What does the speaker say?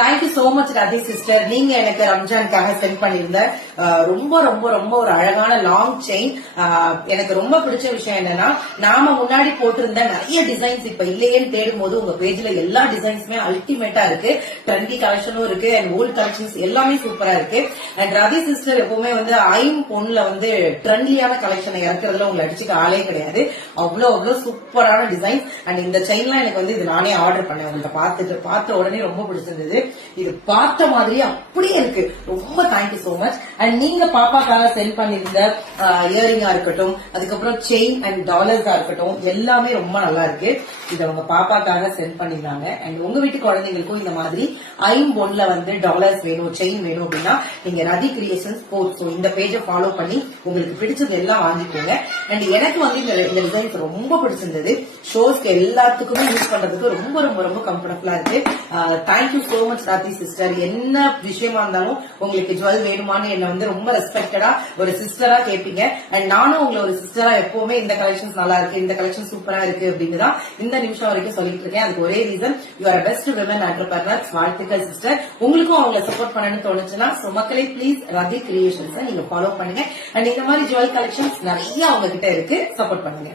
Thank you so much Radhi sister. நீங்க எனக்கு ரம்ஜானுக்காக send பண்ணிருந்த ரொம்ப ரொம்ப ரொம்ப ஒரு அழகான லாங் செயின். எனக்கு ரொம்ப பிடிச்ச விஷயம் என்னன்னா, நாம முன்னாடி போட்டிருந்த நிறைய டிசைன்ஸ் இப்ப இல்லையேன்னு தேடும் போது உங்க பேஜ்ல எல்லா டிசைன்ஸுமே அல்டிமேட்டா இருக்கு. ட்ரெண்டி கலெக்ஷனும் இருக்கு அண்ட் ஓல்ட் கலெக்ஷன்ஸ் எல்லாமே சூப்பரா இருக்கு. அண்ட் ராதி சிஸ்டர் எப்பவுமே ஐம்பொன்ல ட்ரெண்ட்லியான கலெக்ஷனை இறக்குறதுல உங்களை அடிச்சுக்க ஆளே கிடையாது. அவ்வளவு சூப்பரான டிசைன்ஸ். அண்ட் இந்த செயின்லாம் எனக்கு இது நானே ஆர்டர் பண்ணேன். உங்கள்கிட்ட பார்த்த உடனே ரொம்ப பிடிச்சிருந்தது. இது பார்த்த மாதிரியே அப்படியே இருக்கு. ரொம்ப தேங்க்யூ சோ மச். அண்ட் நீங்க பாப்பாக்காக சென்ட் பண்ணிருந்த இயரிங்கா இருக்கட்டும், அதுக்கப்புறம் செயின் அண்ட் டாலர்ஸா இருக்கட்டும், எல்லாமே ரொம்ப நல்லா இருக்கு. இதை உங்க பாப்பாக்காக சென்ட் பண்ணிருந்தாங்க. அண்ட் உங்க வீட்டு குழந்தைங்களுக்கும் இந்த மாதிரி ஐம்பொன்ல டாலர்ஸ் வேணும், செயின் வேணும் அப்படின்னா நீங்க ரதி கிரியேஷன்ஸ் போஸ்ட் இந்த பேஜை ஃபாலோ பண்ணி உங்களுக்கு பிடிச்சது எல்லாம் வாங்கிக்கோங்க. அண்ட் எனக்கு இந்த டிசைன்ஸ் ரொம்ப பிடிச்சிருந்தது. ஷோஸ்க்கு எல்லாத்துக்குமே யூஸ் பண்றதுக்கு ரொம்ப ரொம்ப ரொம்ப கம்ஃபர்டபுளா இருக்கு. Thank you so much Radhi sister. என்ன விஷயமா இருந்தாலும் உங்களுக்கு ஜுவல் வேணுமான்னு என்ன ரொம்ப ரெஸ்பெக்டடா ஒரு சிஸ்டரா கேட்பீங்க. அண்ட் நானும் உங்களை ஒரு சிஸ்டரா எப்பவுமே இந்த கலெக்ஷன்ஸ் நல்லா இருக்கு, இந்த கலெக்ஷன் சூப்பரா இருக்கு அப்படின்னு தான் இந்த நிமிஷம் வரைக்கும் சொல்லிட்டு இருக்கேன். அதுக்கு ஒரே reason, you are best women entrepreneur. வாழ்த்துக்கள் சிஸ்டர். உங்களுக்கும் அவங்களை சப்போர்ட் பண்ணணும்னு தோணுச்சுன்னா மக்களே ப்ளீஸ் ரதி கிரியேஷன்ஸ் நீங்க ஃபாலோ பண்ணுங்க. அண்ட் இந்த மாதிரி ஜுவல் கலெக்ஷன்ஸ் நிறைய அவங்க கிட்ட இருக்கு. சப்போர்ட் பண்ணுங்க.